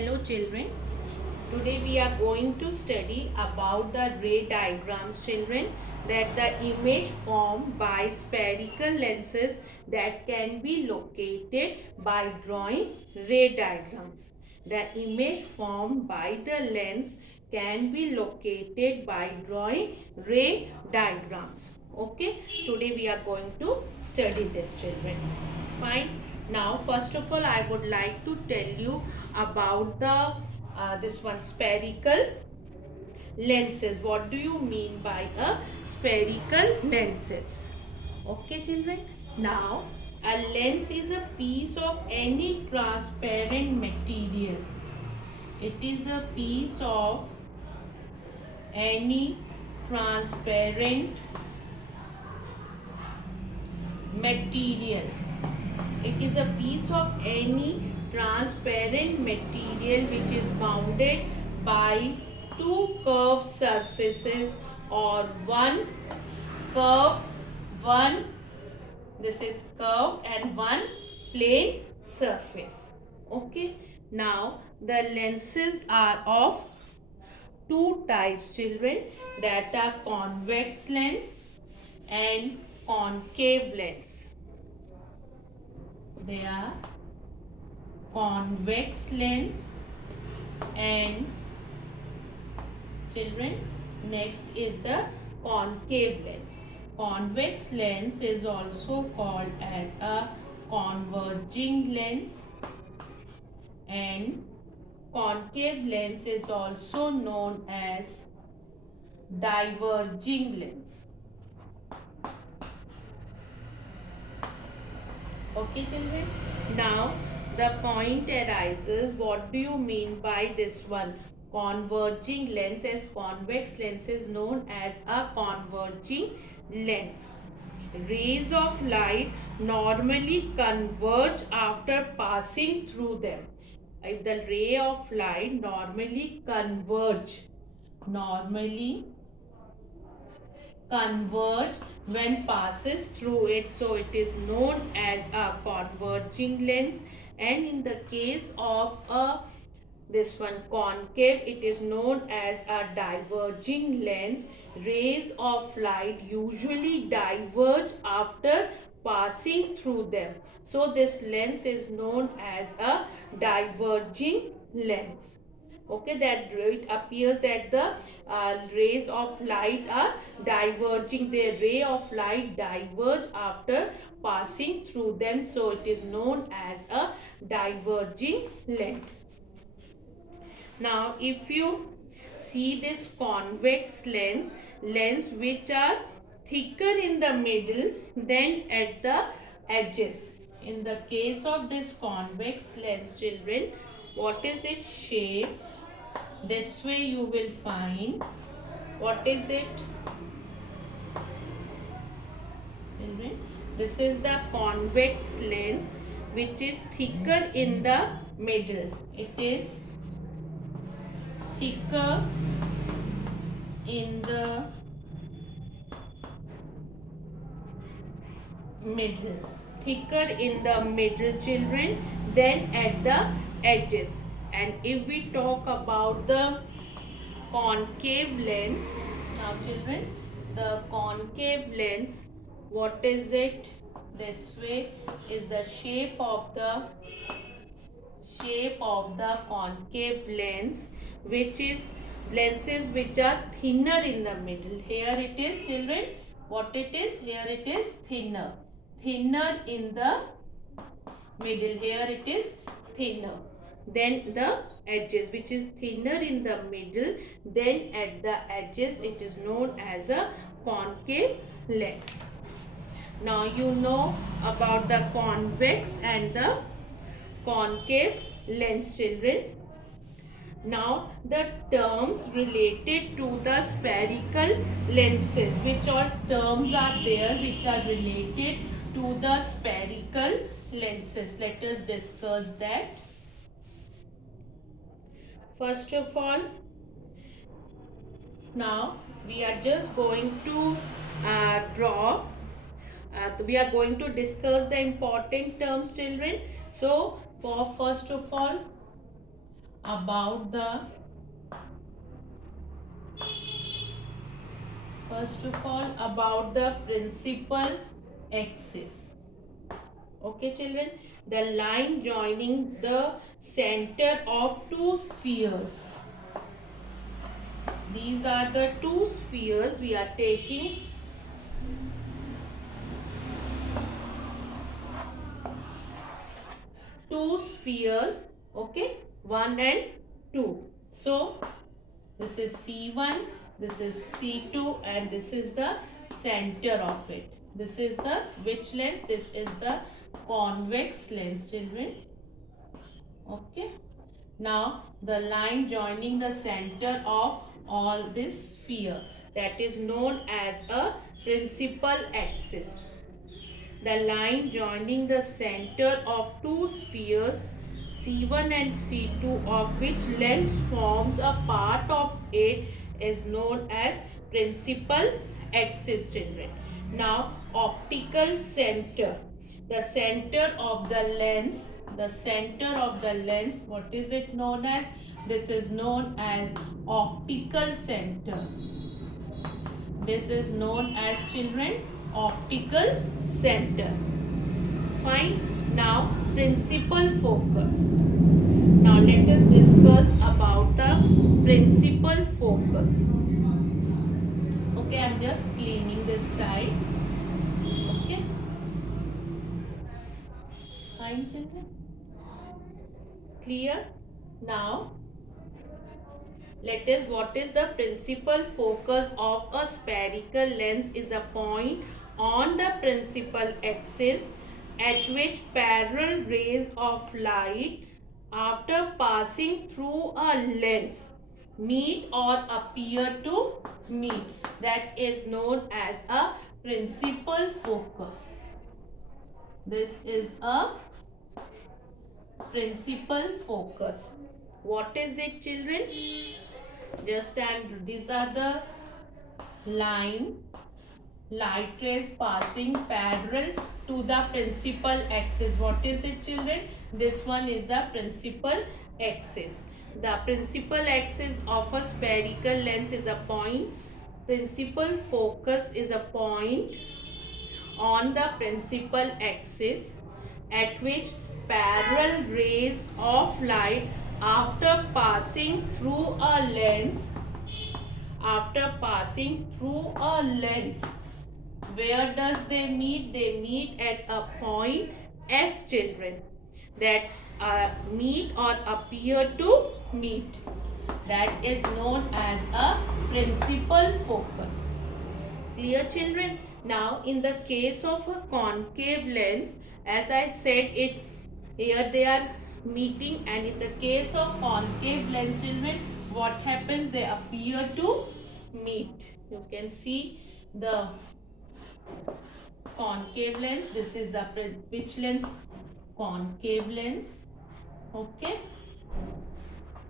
Hello children. Today we are going to study about the ray diagrams children, that the image formed by spherical lenses that can be located by drawing ray diagrams. The image formed by the lens can be located by drawing ray diagrams. Okay, today we are going to study this children. Fine. Now first of all I would like to tell you about the this one spherical lenses. What do you mean by a spherical lenses? Okay children. Now a lens is a piece of any transparent material. It is a piece of any transparent material. It is a piece of any transparent material which is bounded by two curved surfaces or one curve, one this is curved and one plane surface. Okay. Now the lenses are of two types children, that are convex lens and concave lens. They are convex lens and children, next is the concave lens. Convex lens is also called as a converging lens and concave lens is also known as diverging lens. Okay children. Now the point arises, what do you mean by this one? Converging lens, as convex lens is known as a converging lens. Rays of light normally converge after passing through them. If the ray of light normally converge when passes through it, so it is known as a converging lens. And in the case of this one concave, it is known as a diverging lens. Rays of light usually diverge after passing through them, so this lens is known as a diverging lens. Okay, that it appears that the rays of light are diverging. The ray of light diverge after passing through them, so it is known as a diverging lens. Now if you see this convex lens which are thicker in the middle than at the edges. In the case of this convex lens children, what is its shape? This way you will find, what is it children? This is the convex lens which is thicker in the middle. It is thicker in the middle children than at the edges. And if we talk about the concave lens, now children, the concave lens, what is it? This way is the shape of the concave lens, which is lenses which are thinner in the middle. Here it is children, what it is? Here it is thinner in the middle. Here it is thinner then the edges, which is thinner in the middle, then at the edges it is known as a concave lens. Now you know about the convex and the concave lens children. Now the terms related to the spherical lenses, which all terms are there which are related to the spherical lenses? Let us discuss that. First of all, now we are just going to we are going to discuss the important terms children. So for first of all, about the first of all about the principal axis. Okay children, the line joining the center of two spheres. These are the two spheres we are taking. Two spheres, okay, 1 and 2. So this is C1, this is C2, and this is the center of it. This is the which lens? This is the convex lens, children. Okay. Now the line joining the center of all this sphere, that is known as a principal axis. The line joining the center of two spheres C1 and C2, of which lens forms a part of it, is known as principal axis, children. Now optical center, the center of the lens, what is it known as? This is known as optical center. This is known as, children, optical center. Fine. Now principal focus. Now let us discuss about the principal focus. Okay, I am just cleaning this side. Okay. Fine, children. Clear? Now let us, what is the principal focus of a spherical lens? Is a point on the principal axis at which parallel rays of light, after passing through a lens, meet or appear to meet. That is known as a principal focus. This is a principal focus. What is it, children? Just and these are the light rays passing parallel to the principal axis. What is it, children? This one is the principal axis. The principal axis of a spherical lens is a point. Principal focus is a point on the principal axis at which parallel rays of light, after passing through a lens, where does they meet? They meet at a point F, children, that meet or appear to meet. That is known as a principal focus. Clear, children? Now in the case of a concave lens, as I said it, here they are meeting, and in the case of concave lens, children, what happens? They appear to meet. You can see the concave lens. This is the which lens? Concave lens. Okay.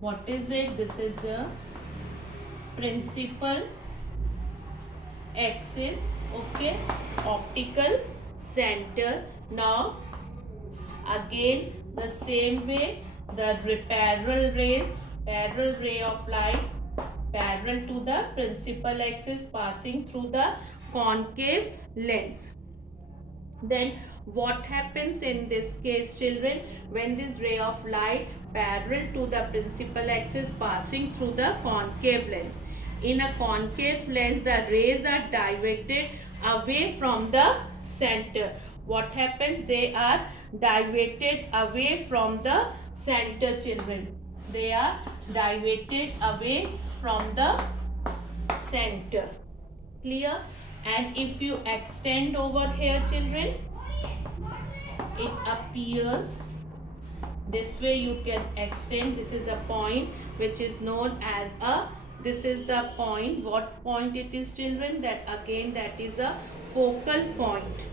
What is it? This is a principal axis. Okay. Optical center. Now again the same way, the parallel ray of light parallel to the principal axis passing through the concave lens. Then what happens in this case, children, when this ray of light parallel to the principal axis passing through the concave lens? In a concave lens, the rays are directed away from the center. What happens? They are diverted away from the center, children. They are diverted away from the center. Clear? And if you extend over here, children, it appears this way. You can extend. This is a point which is known as a, this is the point. What point it is, children? That again, that is a focal point.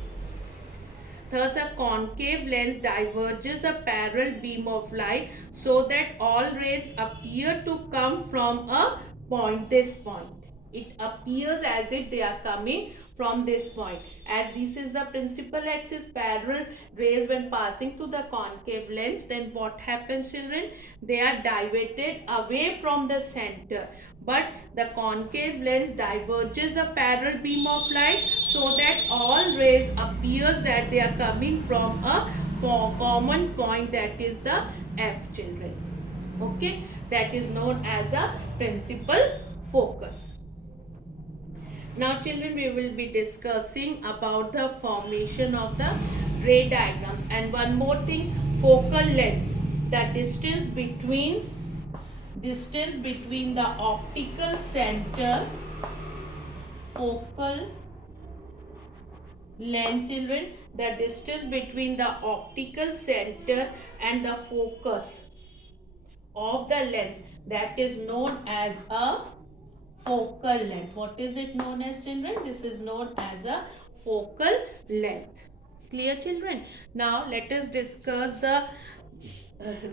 Thus, a concave lens diverges a parallel beam of light so that all rays appear to come from a point, this point. It appears as if they are coming from this point. As this is the principal axis, parallel rays when passing to the concave lens, then what happens, children? They are diverted away from the center, but the concave lens diverges a parallel beam of light, so that all rays appears that they are coming from a common point, that is the F, children. Okay, that is known as a principal focus. Now children, we will be discussing about the formation of the ray diagrams. And one more thing, focal length, the distance between the optical center, focal length, children, the distance between the optical center and the focus of the lens, that is known as a focal length. What is it known as, children? This is known as a focal length. Clear, children? Now let us discuss the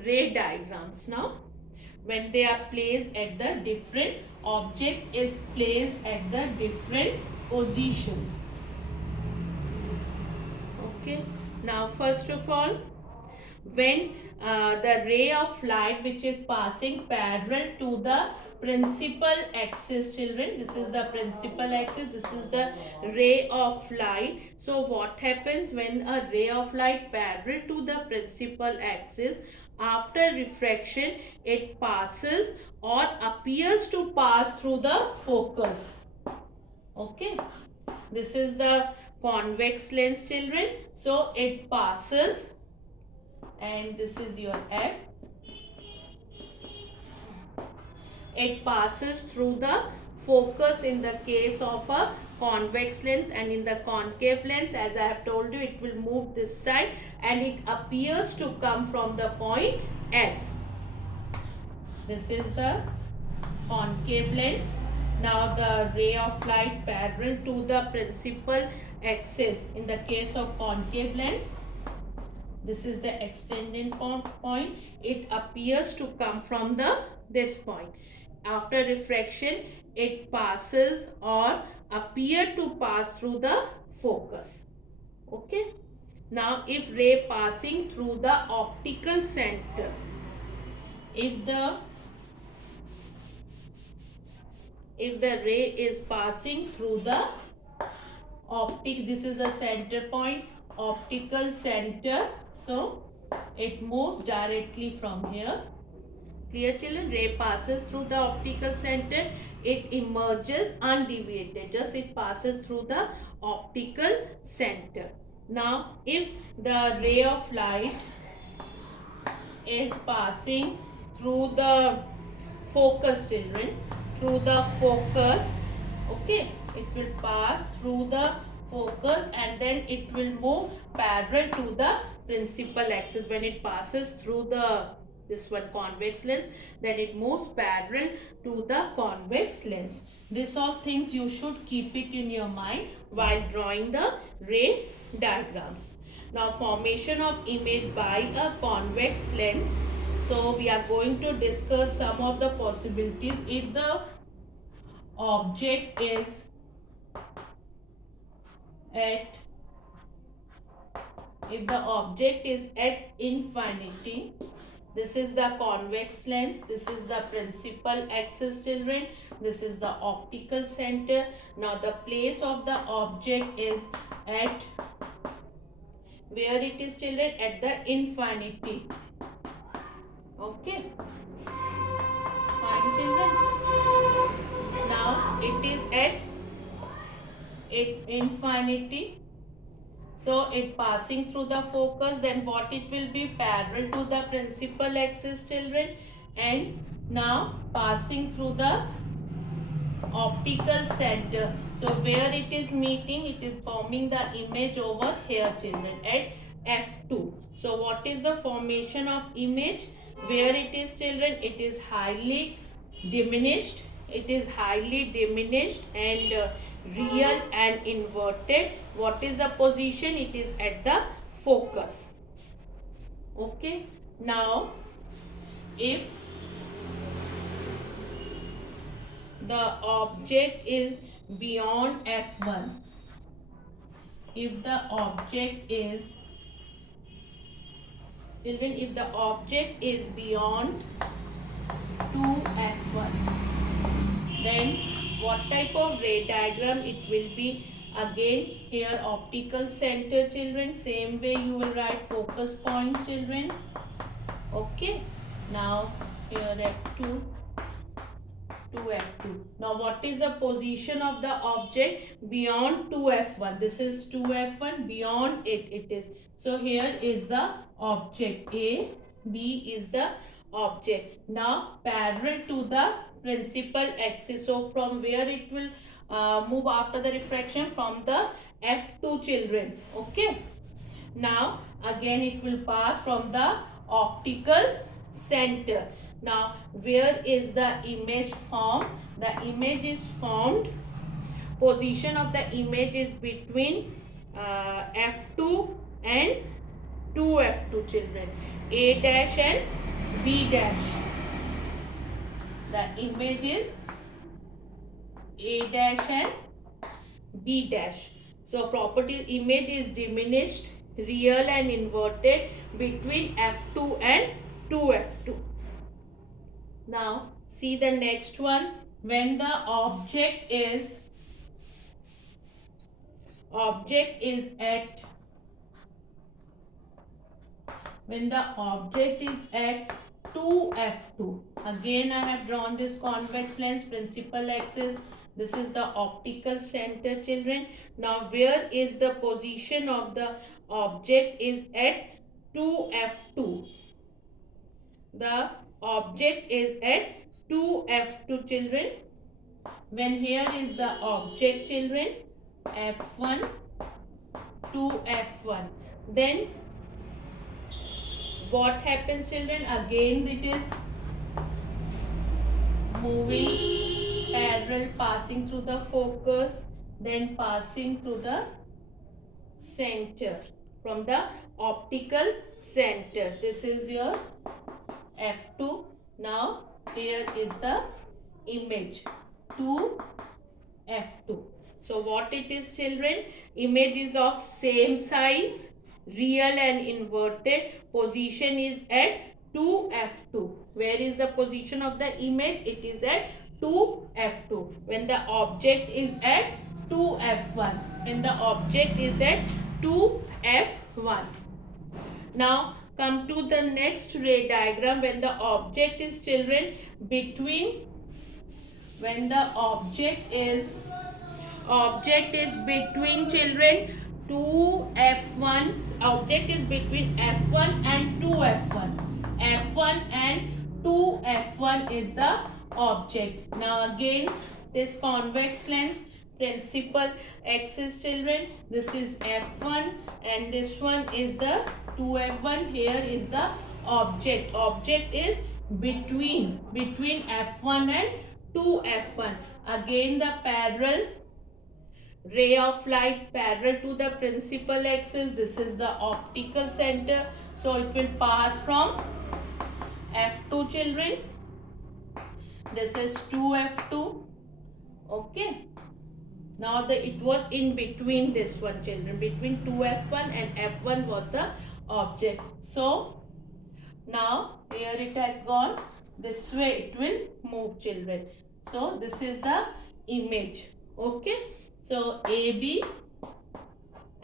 ray diagrams. Now when they are placed at the different, object is placed at the different positions. Okay, now first of all, when the ray of light which is passing parallel to the principal axis, children, this is the principal axis, this is the ray of light. So what happens when a ray of light parallel to the principal axis, after refraction it passes or appears to pass through the focus. Okay, this is the convex lens, children. So it passes, and this is your F. It passes through the focus in the case of a convex lens, and in the concave lens, as I have told you, it will move this side and it appears to come from the point F. This is the concave lens. Now the ray of light parallel to the principal axis in the case of concave lens, this is the extended point. It appears to come from this point. After refraction, it passes or appear to pass through the focus. Okay. Now if ray passing through the optical center, if the ray is passing through the this is the center point, optical center, so it moves directly from here. Clear, children? Ray passes through the optical center, it emerges undeviated, just it passes through the optical center. Now if the ray of light is passing through the focus, children, through the focus, okay, it will pass through the focus and then it will move parallel to the principal axis. When it passes through this one convex lens, then it moves parallel to the convex lens. These all things you should keep it in your mind while drawing the ray diagrams. Now formation of image by a convex lens. So we are going to discuss some of the possibilities. If the object is at infinity, this is the convex lens, this is the principal axis, children, this is the optical center. Now the place of the object is at, where it is, children? At the infinity. Okay, fine, children. Now it is at infinity, so it passing through the focus, then what it will be? Parallel to the principal axis, children, and now passing through the optical center. So where it is meeting, it is forming the image over here, children, at F2. So what is the formation of image? Where it is, children? It is highly diminished. It is highly diminished and real and inverted. What is the position? It is at the focus. Okay. Now if the object is beyond f1, if the object is children, if the object is beyond 2f1, then what type of ray diagram it will be? Again here optical center children, same way you will write focus points children. Okay, now here f2 to f2. Now what is the position of the object beyond 2f1? This is 2f1, beyond it is. So here is the object, A, B is the object. Now parallel to the principal axis. So from where it will move after the refraction? From the f2 children. Okay. Now again it will pass from the optical center. Now where is the image formed? The image is formed, position of the image is between f2 and 2f2 children, A dash and B dash. The image is A dash and B dash. So property image is diminished, real and inverted between f2 and 2f2. Now see the next one. When the object is at when the object is at 2f2, again I have drawn this convex lens, principal axis, this is the optical center children. Now where is the position of the object? Is at 2f2. The object is at 2f2 children. When here is the object children, f1 to f1, then what happens children? Again it is moving parallel, passing through the focus, then passing through the center, from the optical center. This is your f2. Now here is the image 2f2. So what it is children? Image is of same size, real and inverted, position is at 2f2. Where is the position of the image? It is at 2f2. When the object is at 2f1. When the object is at 2f1. Now come to the next ray diagram. When the object is children between, when the object is between children 2f1, object is between f1 and 2f1. f1 and 2f1 is the object. Now again this convex lens, principal axis children, this is f1 and this one is the 2f1. Here is the object. Object is between f1 and 2f1. Again the parallel ray of light parallel to the principal axis. This is the optical center. So it will pass from f2 children. This is 2f2. Okay. Now it was in between this one children. Between 2f1 and f1 was the object. So now here it has gone. This way it will move children. So this is the image. Okay. So AB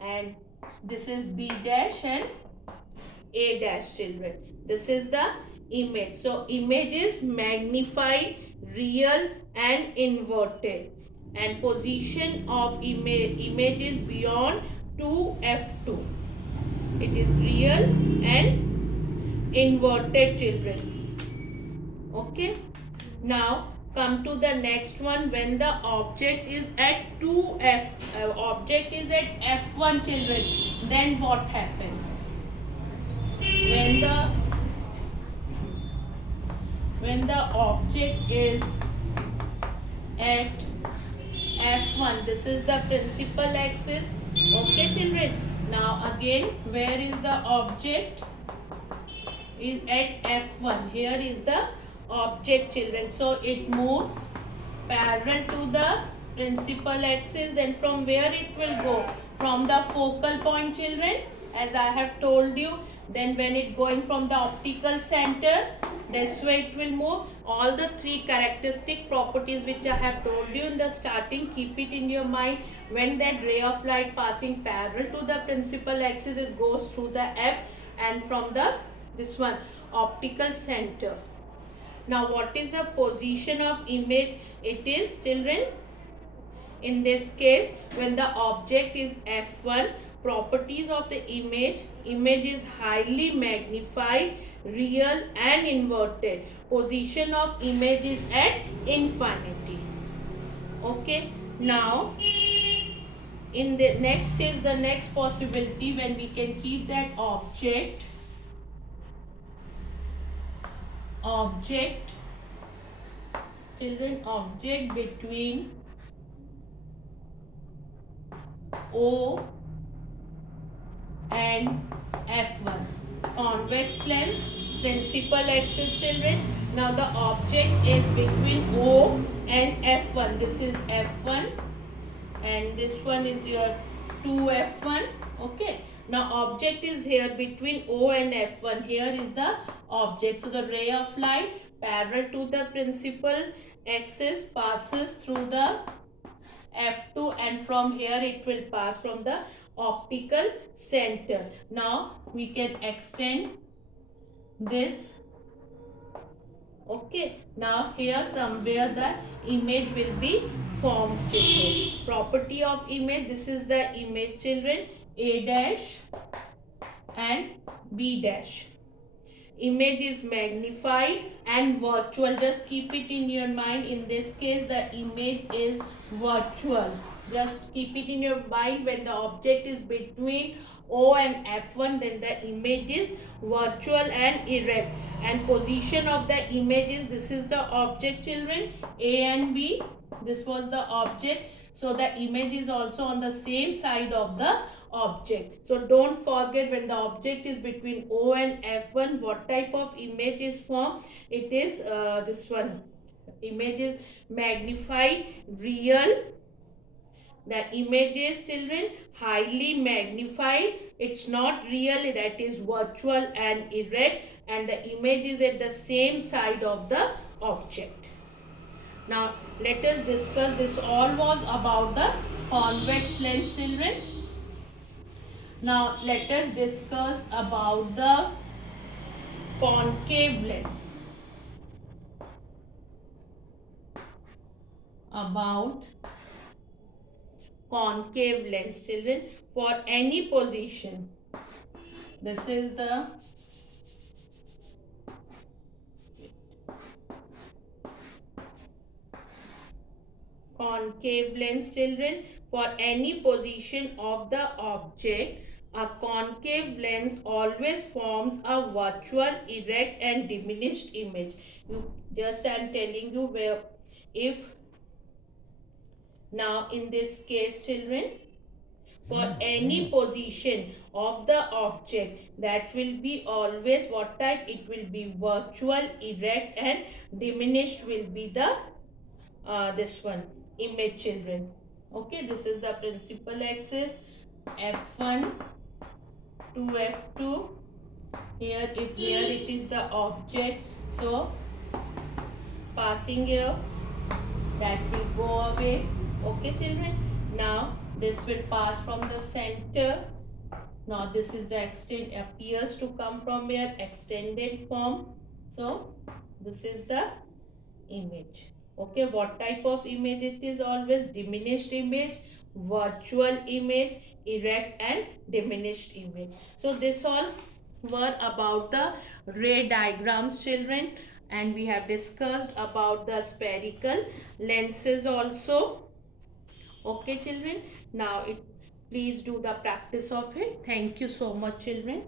and this is B dash and A dash children. This is the image. So image is magnified, real and inverted. And position of image is beyond 2f2. It is real and inverted children. Okay. Now come to the next one. When the object is at object is at f1 children, then what happens? When the object is at f1, this is the principal axis. Okay children. Now again where is the object? Is at f1. Here is the object children. So it moves parallel to the principal axis. Then from where it will go? From the focal point, children, as I have told you. Then when it going from the optical center, this way it will move. All the three characteristic properties which I have told you in the starting, keep it in your mind. When that ray of light passing parallel to the principal axis, it goes through the F, and from the this one optical center. Now what is the position of image? It is, children, in this case, when the object is F1, properties of the image is highly magnified, real and inverted. Position of image is at infinity. Okay, now in the next is the next possibility, when we can keep that object children, object between O and F1, convex lens, principal axis, children. Now the object is between O and F1. This is F1 and this one is your 2F1. Okay, now object is here between O and F1. Here is the object. So the ray of light parallel to the principal axis passes through the F2, and from here it will pass from the optical center. Now we can extend this. Okay, now here somewhere the image will be formed, children. Property of image, this is the image, children, A dash and B dash. Image is magnified and virtual. Just keep it in your mind. In this case, the image is virtual. Just keep it in your mind. When the object is between O and F1, then the image is virtual and erect. And position of the image is, this is the object, children, A and B. This was the object. So the image is also on the same side of the object. So don't forget, when the object is between O and F1, what type of image is formed? It is this one. Image is magnified, real. The image is, children, highly magnified. It's not real, that is virtual and erect, and the image is at the same side of the object. Now let us discuss. This all was about the convex lens, children. Now let us discuss about the concave lens. About concave lens, children, for any position. This is the concave lens, children, for any position of the object. A concave lens always forms a virtual, erect and diminished image. I am telling you where, if now in this case, children, for any position of the object, that will be always what type? It will be virtual, erect and diminished will be the this one image, children. Okay, this is the principal axis, F1 to F2. Here, if here it is the object, so passing here, that will go away. Okay, children. Now this will pass from the center. Now this is the extend, appears to come from here, extended form. So this is the image. Okay, what type of image it is? Always diminished image, virtual image, erect and diminished image. So this all were about the ray diagrams, children, and we have discussed about the spherical lenses also. Okay, children. Now please do the practice of it. Thank you so much, children.